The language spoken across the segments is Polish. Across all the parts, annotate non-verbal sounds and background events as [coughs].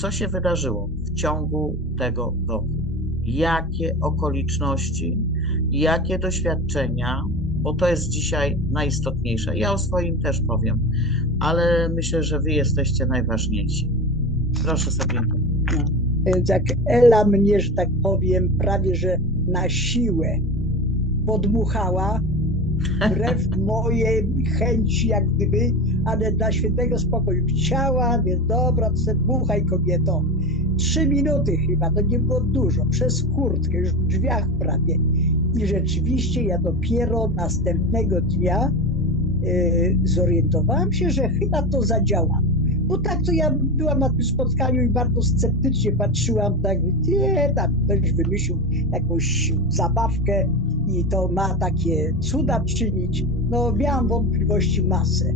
co się wydarzyło w ciągu tego roku. Jakie okoliczności, jakie doświadczenia, bo to jest dzisiaj najistotniejsze. Ja o swoim też powiem, ale myślę, że wy jesteście najważniejsi. Proszę Sabinka. Więc jak Ela mnie, że tak powiem, prawie że na siłę podmuchała, wbrew mojej chęci jak gdyby, ale dla świętego spokoju chciała, więc dobra, se dmuchaj kobieto. Trzy minuty chyba, to nie było dużo, przez kurtkę, już w drzwiach prawie. I rzeczywiście ja dopiero następnego dnia y, zorientowałam się, że chyba to zadziała. Bo tak to ja byłam na tym spotkaniu i bardzo sceptycznie patrzyłam, tak, nie, tam ktoś wymyślił jakąś zabawkę i to ma takie cuda czynić. No miałam wątpliwości masę.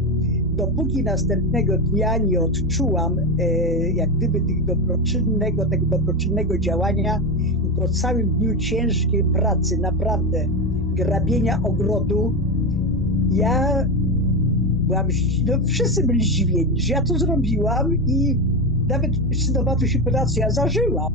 Dopóki następnego dnia nie odczułam e, jak gdyby tych dobroczynnego, tego dobroczynnego działania i po całym dniu ciężkiej pracy, naprawdę grabienia ogrodu, ja byłam, no wszyscy byli zdziwieni, że ja to zrobiłam i nawet synowato się operacji, ja zażyłam.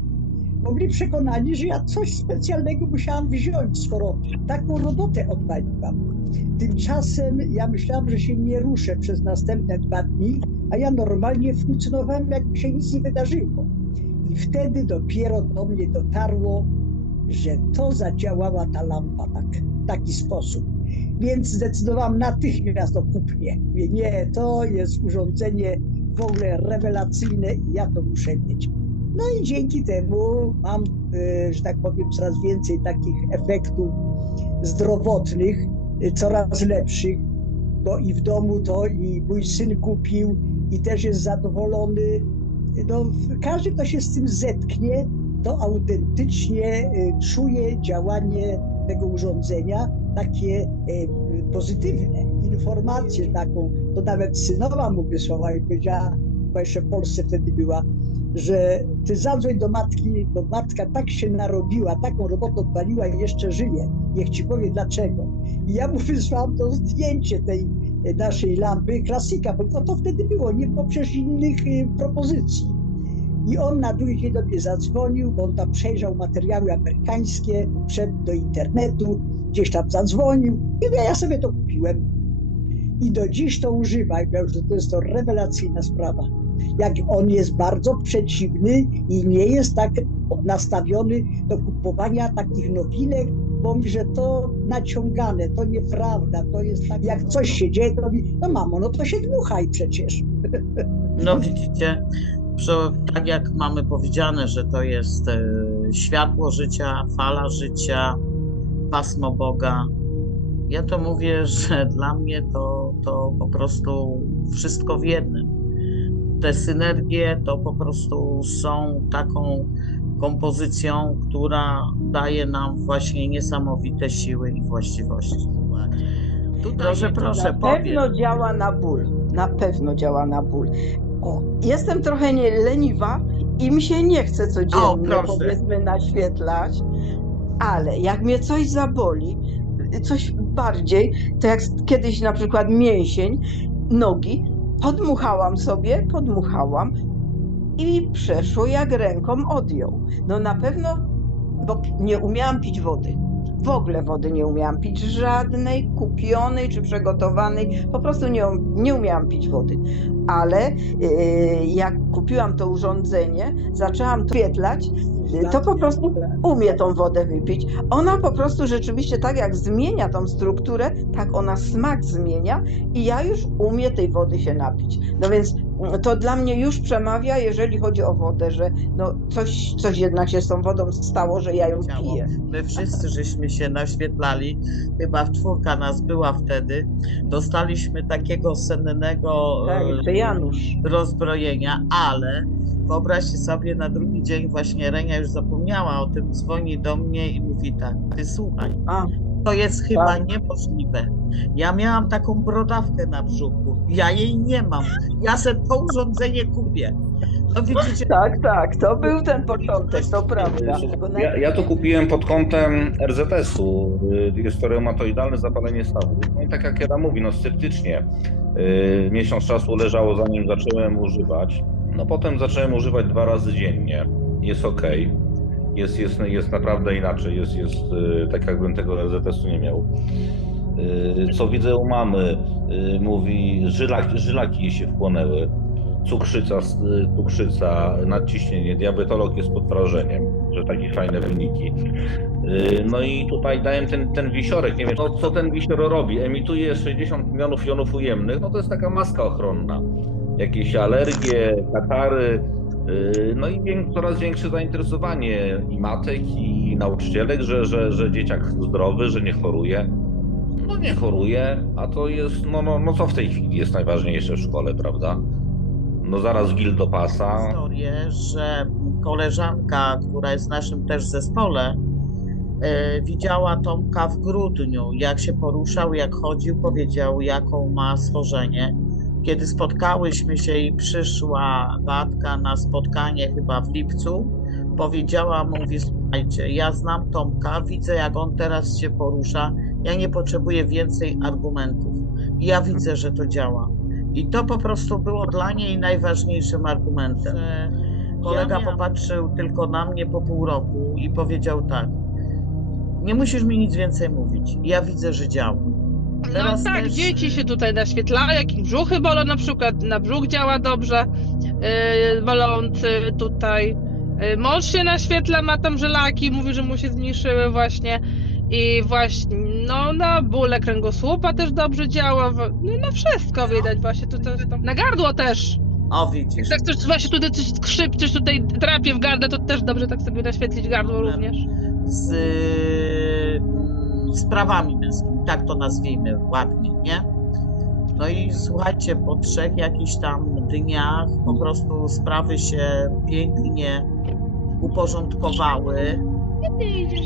Bo byli przekonani, że ja coś specjalnego musiałam wziąć, skoro taką robotę odwaliłam. Tymczasem ja myślałam, że się nie ruszę przez następne dwa dni, a ja normalnie funkcjonowałam, jakby się nic nie wydarzyło. I wtedy dopiero do mnie dotarło, że to zadziałała ta lampa tak, w taki sposób. Więc zdecydowałam natychmiast o kupnie. Mówię, nie, to jest urządzenie w ogóle rewelacyjne i ja to muszę mieć. No i dzięki temu mam, y, że tak powiem, coraz więcej takich efektów zdrowotnych, y, coraz lepszych, bo i w domu to i mój syn kupił i też jest zadowolony. No, każdy, kto się z tym zetknie, to autentycznie y, czuje działanie tego urządzenia, takie y, pozytywne informacje taką, to nawet synowa mu wysłała i powiedziała, bo jeszcze w Polsce wtedy była, że ty zadzwoń do matki, bo matka tak się narobiła, taką robotę odwaliła i jeszcze żyje. Niech ci powie dlaczego. I ja mu [laughs] wysłałam to zdjęcie tej e, naszej lampy, klasika, bo to, to wtedy było, nie było przecież innych y, propozycji. I on na drugi dzień do mnie zadzwonił, bo on tam przejrzał materiały amerykańskie, wszedł do internetu, gdzieś tam zadzwonił i ja sobie to kupiłem. I do dziś to używa i powiedział, że to jest to rewelacyjna sprawa. Jak on jest bardzo przeciwny i nie jest tak nastawiony do kupowania takich nowinek, bo mówi, że to naciągane, to nieprawda, to jest tak, jak coś się dzieje, to mówi, no mamo, no to się dmuchaj przecież. [laughs] No widzicie, tak jak mamy powiedziane, że to jest e, światło życia, fala życia, pasmo Boga. Ja to mówię, [laughs] że dla mnie to, to po prostu wszystko w jednym. Te synergie to po prostu są taką kompozycją, która daje nam właśnie niesamowite siły i właściwości. Tutaj, proszę, proszę, na powiem. pewno działa na ból. Na pewno działa na ból. O, jestem trochę nie leniwa i mi się nie chce O, codziennie proszę. powiedzmy naświetlać, ale jak mnie coś zaboli, coś bardziej, to jak kiedyś na przykład mięsień nogi, podmuchałam sobie, podmuchałam i przeszło jak ręką odjął. No na pewno, bo nie umiałam pić wody. W ogóle wody nie umiałam pić, żadnej kupionej czy przygotowanej, po prostu nie, nie umiałam pić wody. Ale yy, jak kupiłam to urządzenie, zaczęłam to świetlać, yy, to po prostu umie tą wodę wypić. Ona po prostu rzeczywiście tak jak zmienia tą strukturę, tak ona smak zmienia i ja już umiem tej wody się napić. No więc to dla mnie już przemawia, jeżeli chodzi o wodę, że no coś, coś jednak się z tą wodą stało, że ja ją piję. My wszyscy żeśmy się naświetlali, chyba w czwórka nas była wtedy. Dostaliśmy takiego sennego Tak, e, rozbrojenia, ale wyobraźcie sobie, na drugi dzień właśnie Renia już zapomniała o tym, dzwoni do mnie i mówi tak, ty słuchaj, A, to jest chyba Tak. niemożliwe. Ja miałam taką brodawkę na brzuchu, ja jej nie mam, ja se to urządzenie kupię. No widzicie, tak, tak, to był ten początek, to prawda. Ja, ja to kupiłem pod kątem RZS-u. Y, Jest to reumatoidalne zapalenie stawu. No i tak jak Jada mówi, no sceptycznie. Y, Miesiąc czasu leżało zanim zacząłem używać. No potem zacząłem używać dwa razy dziennie. Jest ok. Jest, jest, jest naprawdę inaczej. Jest, jest y, tak jakbym tego RZS-u nie miał. Y, Co widzę u mamy, y, mówi, żylaki, żylaki jej się wchłonęły. Cukrzyca, cukrzyca, nadciśnienie, diabetolog jest pod wrażeniem, że takie fajne wyniki. No i tutaj dałem ten, ten wisiorek, nie wiem, no, co ten wisior robi. Emituje 60 milionów jonów ujemnych, no to jest taka maska ochronna. Jakieś alergie, katary, no i coraz większe zainteresowanie i matek, i nauczycielek, że, że, że dzieciak zdrowy, że nie choruje. No nie choruje, a to jest, no, no, no co w tej chwili jest najważniejsze w szkole, prawda? No zaraz gil do pasa. historię, że koleżanka, która jest w naszym też zespole, e, widziała Tomka w grudniu, jak się poruszał, jak chodził, powiedział, jaką ma schorzenie. Kiedy spotkałyśmy się i przyszła Batka na spotkanie chyba w lipcu, powiedziała, mówi, słuchajcie, ja znam Tomka, widzę jak on teraz się porusza, ja nie potrzebuję więcej argumentów. Ja widzę, że to działa. I to po prostu było dla niej najważniejszym argumentem. Kolega popatrzył tylko na mnie po pół roku i powiedział tak. Nie musisz mi nic więcej mówić. Ja widzę, że działa. No Teraz tak, też- dzieci się tutaj naświetlają, jak im brzuchy bolą na przykład, na brzuch działa dobrze, yy, bolący tutaj. Yy, mąż się naświetla, ma tam żelaki, mówi, że mu się zmniejszyły właśnie. I właśnie, no na bóle kręgosłupa też dobrze działa, no na wszystko widać właśnie, tu, to, to, na gardło też. O, widzisz. Jak tak coś właśnie tutaj coś skrzypczysz, tutaj drapie w gardle, to też dobrze tak sobie naświetlić gardło również. Z y, sprawami męskimi, tak to nazwijmy ładnie, nie? No i słuchajcie, po trzech jakichś tam dniach po prostu sprawy się pięknie uporządkowały.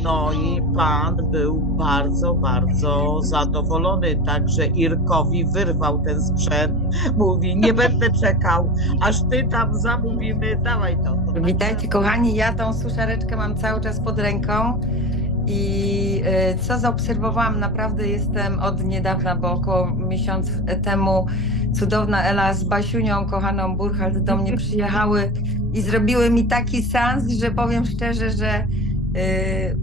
No i pan był bardzo, bardzo zadowolony, także Irkowi wyrwał ten sprzęt. Mówi, nie będę czekał, aż ty tam zamówimy, dawaj to. to Witajcie kochani, ja tą suszareczkę mam cały czas pod ręką i co zaobserwowałam, naprawdę jestem od niedawna, bo około miesiąc temu cudowna Ela z Basiunią, kochaną Burchard do mnie przyjechały i zrobiły mi taki sens, że powiem szczerze, że y,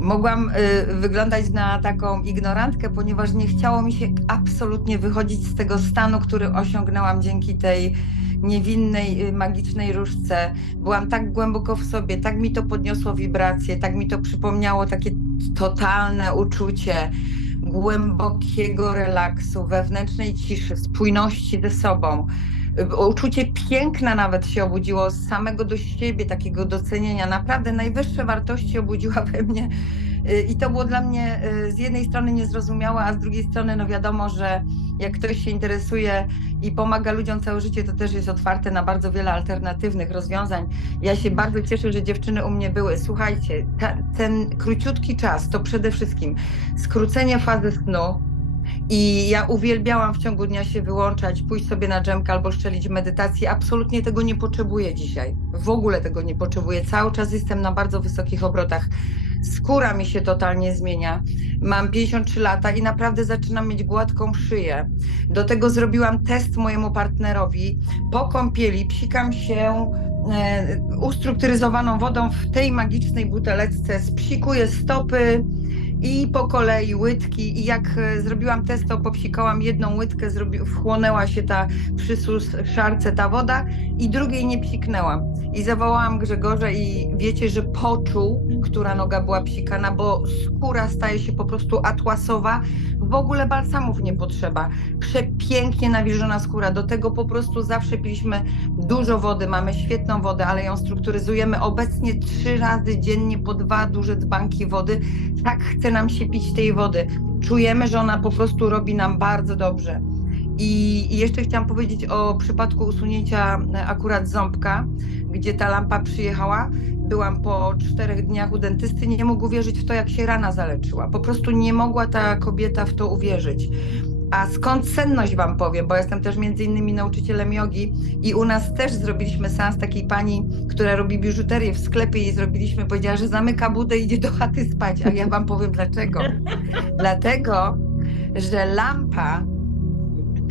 mogłam y, wyglądać na taką ignorantkę, ponieważ nie chciało mi się absolutnie wychodzić z tego stanu, który osiągnęłam dzięki tej niewinnej, y, magicznej różdżce. Byłam tak głęboko w sobie, tak mi to podniosło wibracje, tak mi to przypomniało takie totalne uczucie głębokiego relaksu, wewnętrznej ciszy, spójności ze sobą. Uczucie piękna nawet się obudziło z samego do siebie, takiego docenienia. Naprawdę najwyższe wartości obudziła we mnie. I to było dla mnie y, z jednej strony niezrozumiałe, a z drugiej strony no wiadomo, że jak ktoś się interesuje i pomaga ludziom całe życie, to też jest otwarte na bardzo wiele alternatywnych rozwiązań. Ja się bardzo cieszę, że dziewczyny u mnie były. Słuchajcie, ta, ten króciutki czas to przede wszystkim skrócenie fazy snu. I ja uwielbiałam w ciągu dnia się wyłączać, pójść sobie na dżemkę albo szczelić medytację. Absolutnie tego nie potrzebuję dzisiaj. W ogóle tego nie potrzebuję. Cały czas jestem na bardzo wysokich obrotach. Skóra mi się totalnie zmienia. Mam 53 lata i naprawdę zaczynam mieć gładką szyję. Do tego zrobiłam test mojemu partnerowi. Po kąpieli psikam się e, ustrukturyzowaną wodą w tej magicznej buteleczce. Spsikuję stopy i po kolei łydki. I jak e, zrobiłam test, to popsikałam jedną łydkę, zrobi, wchłonęła się ta przy szarce ta woda i drugiej nie psiknęłam. I zawołałam Grzegorza i wiecie, że poczuł, która noga była psikana, bo skóra staje się po prostu atłasowa. W ogóle balsamów nie potrzeba. Przepięknie nawilżona skóra. Do tego po prostu zawsze piliśmy dużo wody. Mamy świetną wodę, ale ją strukturyzujemy obecnie trzy razy dziennie po dwa duże dzbanki wody. Tak chce nam się pić tej wody. Czujemy, że ona po prostu robi nam bardzo dobrze. I i jeszcze chciałam powiedzieć o przypadku usunięcia e, akurat ząbka, gdzie ta lampa przyjechała. Byłam po czterech dniach u dentysty, nie mógł uwierzyć w to, jak się rana zaleczyła. Po prostu nie mogła ta kobieta w to uwierzyć. A skąd senność wam powiem, bo jestem też między innymi nauczycielem jogi i u nas też zrobiliśmy seans takiej pani, która robi biżuterię w sklepie i zrobiliśmy, powiedziała, że zamyka budę i idzie do chaty spać, a ja wam powiem dlaczego. [laughs] Dlatego, że lampa,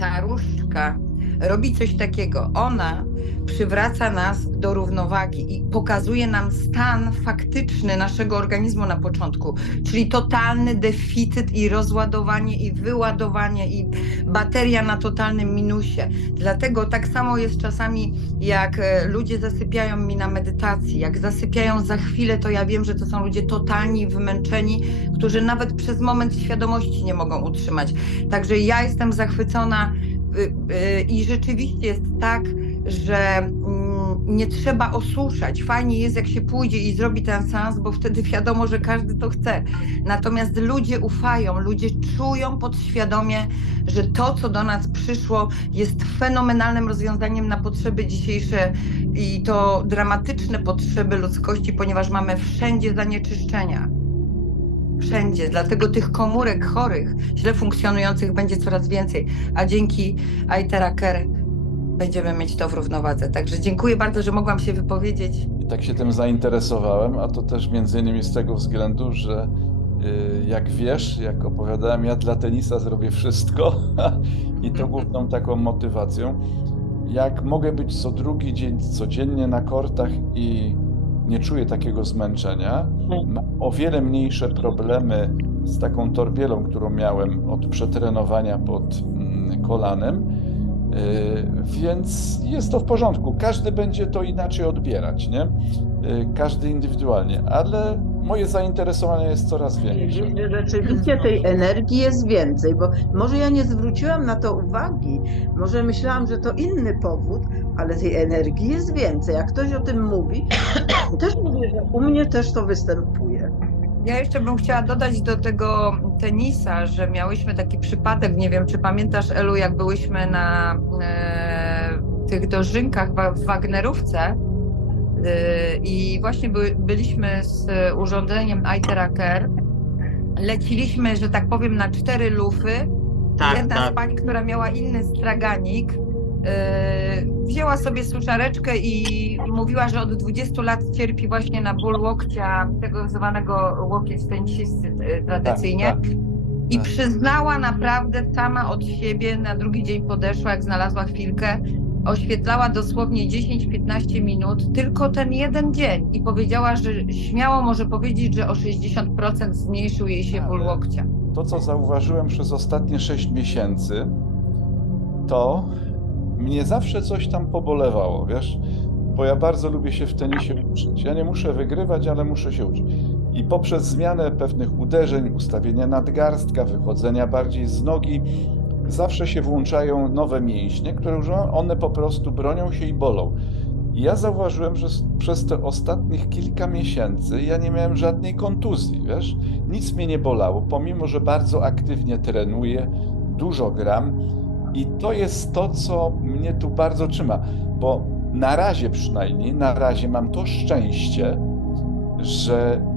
ta różdżka robi coś takiego. Ona przywraca nas do równowagi i pokazuje nam stan faktyczny naszego organizmu na początku, czyli totalny deficyt i rozładowanie i wyładowanie i bateria na totalnym minusie. Dlatego tak samo jest czasami, jak e, ludzie zasypiają mi na medytacji, jak zasypiają za chwilę, to ja wiem, że to są ludzie totalni, wymęczeni, którzy nawet przez moment świadomości nie mogą utrzymać. Także ja jestem zachwycona i rzeczywiście jest tak, że mm, nie trzeba osuszać. Fajnie jest, jak się pójdzie i zrobi ten seans, bo wtedy wiadomo, że każdy to chce. Natomiast ludzie ufają, ludzie czują podświadomie, że to, co do nas przyszło, jest fenomenalnym rozwiązaniem na potrzeby dzisiejsze i to dramatyczne potrzeby ludzkości, ponieważ mamy wszędzie zanieczyszczenia. Wszędzie. Dlatego tych komórek chorych, źle funkcjonujących będzie coraz więcej. A dzięki Aitera Care będziemy mieć to w równowadze. Także dziękuję bardzo, że mogłam się wypowiedzieć. I tak się tym zainteresowałem, a to też między innymi z tego względu, że y, jak wiesz, jak opowiadałem, ja dla tenisa zrobię wszystko [laughs] i to główną taką motywacją. Jak mogę być co drugi dzień codziennie na kortach i nie czuję takiego zmęczenia, mam o wiele mniejsze problemy z taką torbielą, którą miałem od przetrenowania pod mm, kolanem. Yy, Więc jest to w porządku. Każdy będzie to inaczej odbierać, nie? Yy, Każdy indywidualnie, ale moje zainteresowanie jest coraz większe. Że Rzeczywiście tej energii jest więcej, bo może ja nie zwróciłam na to uwagi, może myślałam, że to inny powód, ale tej energii jest więcej. Jak ktoś o tym mówi, [coughs] też mówię, że u mnie też to występuje. Ja jeszcze bym chciała dodać do tego tenisa, że miałyśmy taki przypadek, nie wiem czy pamiętasz Elu, jak byłyśmy na e, tych dożynkach w Wagnerówce i właśnie by, byliśmy z urządzeniem Aitera Care. Leciliśmy, że tak powiem, na cztery lufy. Tak, Jedna tak. z pań, która miała inny straganik, yy, wzięła sobie suszareczkę i mówiła, że od 20 lat cierpi właśnie na ból łokcia, tego zwanego łokieć tenisisty yy, tradycyjnie. Tak, tak. I tak. przyznała naprawdę sama od siebie, na drugi dzień podeszła, jak znalazła chwilkę, oświetlała dosłownie 10-15 minut, tylko ten jeden dzień i powiedziała, że śmiało może powiedzieć, że o 60% zmniejszył jej się ból łokcia. To, co zauważyłem przez ostatnie 6 miesięcy, to mnie zawsze coś tam pobolewało, wiesz? Bo ja bardzo lubię się w tenisie uczyć. Ja nie muszę wygrywać, ale muszę się uczyć. I poprzez zmianę pewnych uderzeń, ustawienia nadgarstka, wychodzenia bardziej z nogi, zawsze się włączają nowe mięśnie, które one po prostu bronią się i bolą. Ja zauważyłem, że przez te ostatnich kilka miesięcy ja nie miałem żadnej kontuzji, wiesz? Nic mnie nie bolało, pomimo, że bardzo aktywnie trenuję, dużo gram. I to jest to, co mnie tu bardzo trzyma, bo na razie przynajmniej, na razie mam to szczęście, że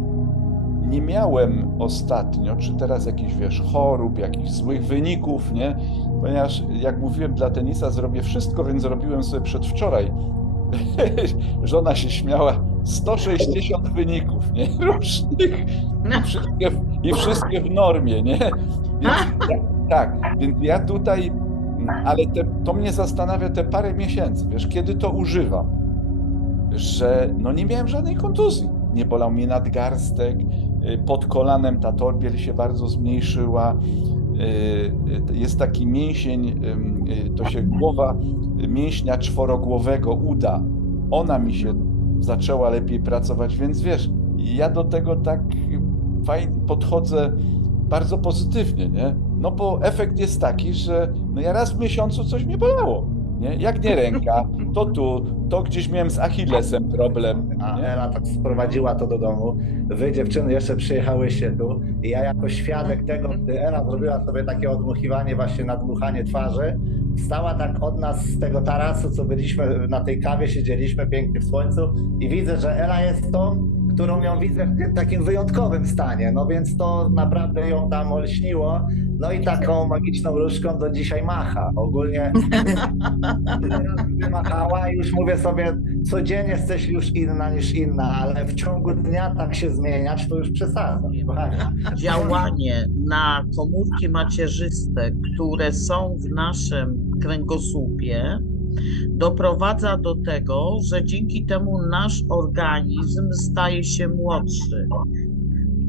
nie miałem ostatnio, czy teraz jakichś, wiesz, chorób, jakichś złych wyników, nie? Ponieważ, jak mówiłem, dla tenisa zrobię wszystko, więc zrobiłem sobie przedwczoraj. [laughs] Żona się śmiała, 160 wyników, nie? [laughs] Różnych. I wszystkie, w, I wszystkie w normie, nie? Więc, tak, więc ja tutaj, ale te, to mnie zastanawia te parę miesięcy, wiesz, kiedy to używam, że no nie miałem żadnej kontuzji. Nie bolał mnie nadgarstek, pod kolanem ta torbiel się bardzo zmniejszyła. y, y, Jest taki mięsień, y, to się głowa mięśnia czworogłowego uda. Ona mi się zaczęła lepiej pracować, więc wiesz, ja do tego tak fajnie podchodzę bardzo pozytywnie, nie? No bo efekt jest taki, że no ja raz w miesiącu coś mnie bolało, nie? Jak nie ręka, to tu, to gdzieś miałem z Achillesem problem, A nie? Ela tak sprowadziła to do domu. Wy dziewczyny jeszcze przyjechałyście tu i ja jako świadek tego, gdy Ela zrobiła sobie takie odmuchiwanie, właśnie nadmuchanie twarzy, stała tak od nas z tego tarasu, co byliśmy na tej kawie, siedzieliśmy pięknie w słońcu i widzę, że Ela jest tą, którą ją widzę w takim wyjątkowym stanie, no więc to naprawdę ją tam olśniło, no i taką magiczną różdżką do dzisiaj macha. Ogólnie [laughs] wymachała i już mówię sobie, codziennie jesteś już inna niż inna, ale w ciągu dnia tak się zmieniać, to już przesadza. działanie na komórki macierzyste, które są w naszym kręgosłupie doprowadza do tego, że dzięki temu nasz organizm staje się młodszy.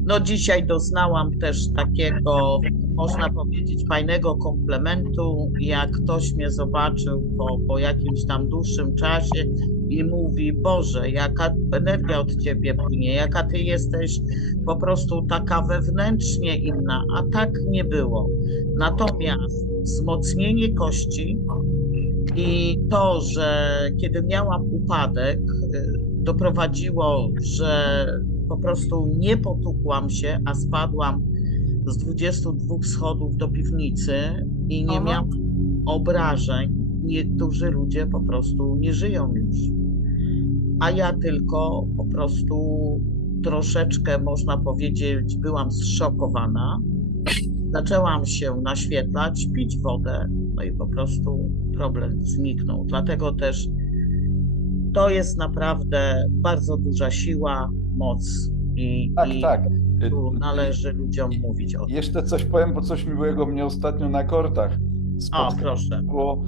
No dzisiaj doznałam też takiego, można powiedzieć, fajnego komplementu, jak ktoś mnie zobaczył po, po jakimś tam dłuższym czasie i mówi, Boże, jaka energia od Ciebie płynie, jaka Ty jesteś po prostu taka wewnętrznie inna, a tak nie było. Natomiast wzmocnienie kości i to, że kiedy miałam upadek, y, doprowadziło, że po prostu nie potukłam się, a spadłam z 22 schodów do piwnicy i nie Aha. miałam obrażeń. Niektórzy ludzie po prostu nie żyją już. A ja tylko po prostu troszeczkę, można powiedzieć, byłam zszokowana. Zaczęłam się naświetlać, pić wodę, no i po prostu problem zniknął. Dlatego też to jest naprawdę bardzo duża siła, moc i, Tak, i tak. Y, tu należy ludziom i- mówić o tym. Jeszcze coś powiem, bo coś miłego mnie ostatnio na kortach O, spotkało. proszę. było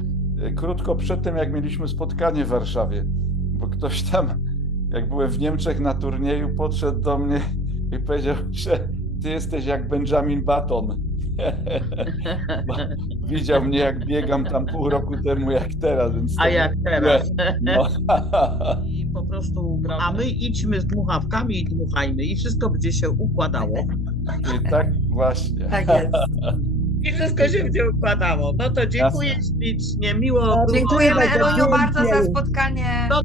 y, krótko przed tym, jak mieliśmy spotkanie w Warszawie, bo ktoś tam, jak byłem w Niemczech na turnieju, podszedł do mnie i powiedział, że ty jesteś jak Benjamin Button. [laughs] [laughs] Widział mnie, jak biegam tam pół roku temu, jak teraz. Więc A jak teraz? No. I po prostu, a my idźmy z dmuchawkami i dmuchajmy i wszystko będzie się układało. I tak właśnie. Tak jest. [laughs] I wszystko się będzie układało. No to dziękuję ślicznie, miło było. Dziękujemy Eluniu bardzo za spotkanie. No